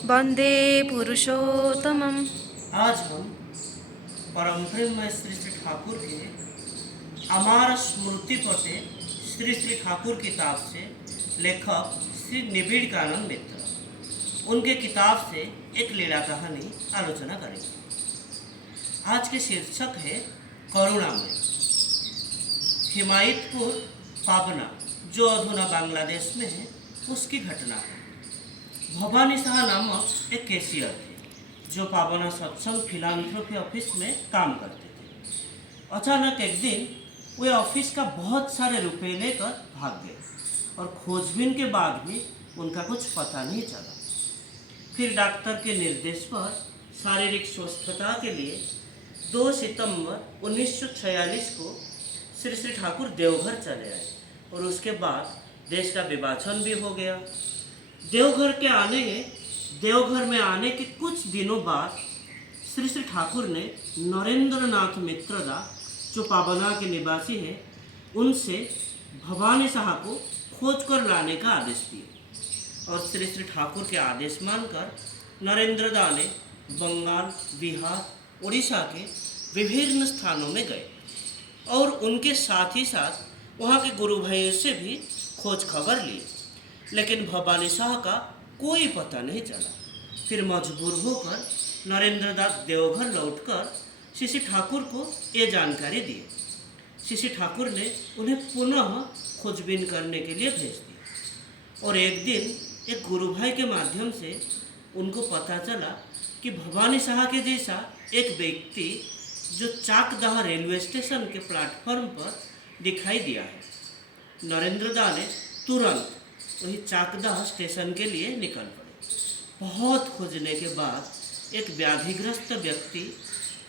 वंदे पुरुषोत्तमम्। आज हम परम प्रेम श्री श्री ठाकुर के अमार स्मृति पटे श्री श्री ठाकुर किताब से लेखक श्री निबिड़कानंद मित्र उनके किताब से एक लीला कहानी आलोचना करेंगे। आज के शीर्षक है करुणामय। हिमायतपुर पाबना जो अधुना बांग्लादेश में है उसकी घटना है। भवानी शाह नामक एक कैशियर थे जो पाबना सत्संग फिलांथ्रोपी ऑफिस में काम करते थे। अचानक एक दिन वे ऑफिस का बहुत सारे रुपए लेकर भाग गए और खोजबीन के बाद भी उनका कुछ पता नहीं चला। फिर डॉक्टर के निर्देश पर शारीरिक स्वस्थता के लिए 2 सितंबर 1946 को श्री श्री ठाकुर देवघर चले आए और उसके बाद देश का विभाजन भी हो गया। देवघर में आने के कुछ दिनों बाद श्री श्री ठाकुर ने नरेंद्र नाथ मित्रदा जो पाबना के निवासी है उनसे भवानी शाह को खोज कर लाने का आदेश दिया और श्री श्री ठाकुर के आदेश मानकर नरेंद्र दा ने बंगाल, बिहार, उड़ीसा के विभिन्न स्थानों में गए और उनके साथ ही साथ वहाँ के गुरु भाइयों से भी खोज खबर ली, लेकिन भवानी शाह का कोई पता नहीं चला। फिर मजबूर होकर नरेंद्र दास देवघर लौटकर श्री ठाकुर को ये जानकारी दी। श्री ठाकुर ने उन्हें पुनः खोजबीन करने के लिए भेज दिया और एक दिन एक गुरु भाई के माध्यम से उनको पता चला कि भवानी शाह के जैसा एक व्यक्ति जो चाकदह रेलवे स्टेशन के प्लेटफॉर्म पर दिखाई दिया है। नरेंद्र दा ने तुरंत वही चाकदह स्टेशन के लिए निकल पड़े। बहुत खोजने के बाद एक व्याधिग्रस्त व्यक्ति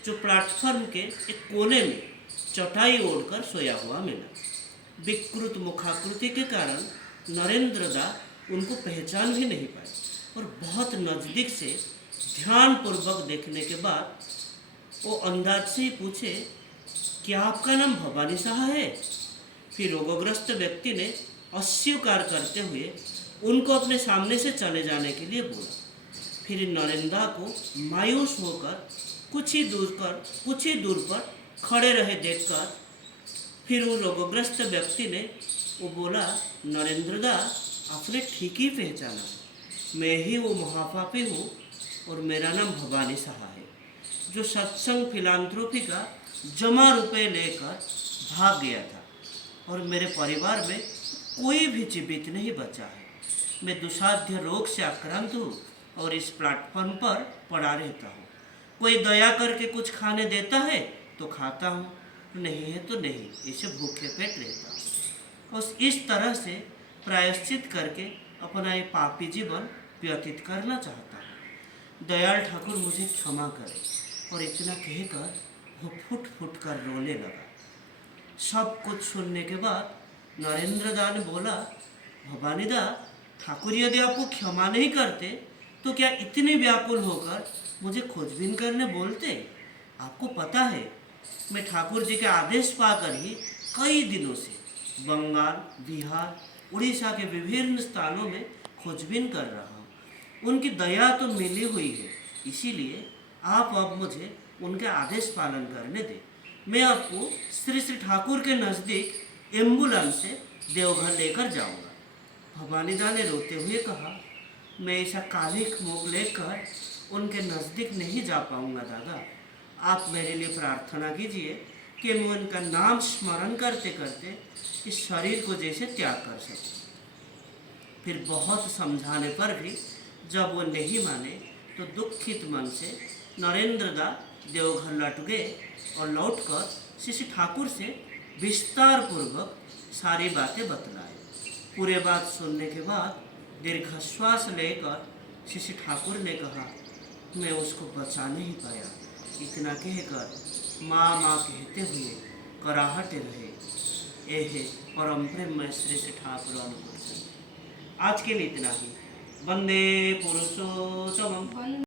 जो प्लेटफॉर्म के एक कोने में चटाई ओढ़कर सोया हुआ मिला। विकृत मुखाकृति के कारण नरेंद्र दा उनको पहचान भी नहीं पाए और बहुत नज़दीक से ध्यानपूर्वक देखने के बाद वो अंदाज से ही पूछे, क्या आपका नाम भवानी शाह है? फिर रोगग्रस्त व्यक्ति ने अस्वीकार करते हुए उनको अपने सामने से चले जाने के लिए बोला। फिर नरेंद्र को मायूस होकर कुछ ही दूर पर खड़े रहे देखकर फिर वो रोगग्रस्त व्यक्ति ने वो बोला, नरेंद्र दा आपने ठीक ही पहचाना, मैं ही वो महापापी हूँ और मेरा नाम भवानी शाह है जो सत्संग फिलांथ्रोपी का जमा रुपए लेकर भाग गया था और मेरे परिवार में कोई भी जीवित नहीं बचा है। मैं दुसाध्य रोग से आक्रांत हूँ और इस प्लेटफॉर्म पर पड़ा रहता हूँ। कोई दया करके कुछ खाने देता है तो खाता हूँ, नहीं है तो नहीं, इसे भूखे पेट रहता हूँ और इस तरह से प्रायश्चित करके अपना ये पापी जीवन व्यतीत करना चाहता हूँ। दयाल ठाकुर मुझे क्षमा करे। और इतना कहकर वो फुट फुट कर रोने लगा। सब कुछ सुनने के बाद नरेंद्र दा ने बोला, भवानी दा, ठाकुर यदि आपको क्षमा नहीं करते तो क्या इतने व्याकुल होकर मुझे खोजबीन करने बोलते? आपको पता है मैं ठाकुर जी के आदेश पाकर ही कई दिनों से बंगाल, बिहार, उड़ीसा के विभिन्न स्थानों में खोजबीन कर रहा हूँ। उनकी दया तो मिली हुई है, इसीलिए आप अब मुझे उनके आदेश पालन करने दें। मैं आपको श्री श्री ठाकुर के नज़दीक एम्बुलेंस से देवघर लेकर जाऊंगा। भवानी दा ने रोते हुए कहा, मैं ऐसा कालिक मुख लेकर उनके नज़दीक नहीं जा पाऊंगा दादा। आप मेरे लिए प्रार्थना कीजिए कि मैं उनका नाम स्मरण करते करते इस शरीर को जैसे त्याग कर सकूं। फिर बहुत समझाने पर भी जब वो नहीं माने तो दुखित मन से नरेंद्र दा देवघर लौट गए और लौटकर श्री ठाकुर से विस्तार पूर्वक सारी बातें बतलाए। पूरे बात सुनने के बाद दीर्घश्वास लेकर श्री ठाकुर ने कहा, मैं उसको बचा नहीं पाया। इतना कहकर माँ माँ कहते हुए कराहटे रहे। ये परम प्रेम श्री श्री ठाकुर अनुकूल। आज के लिए इतना ही। वंदे पुरुषोत्तमम्।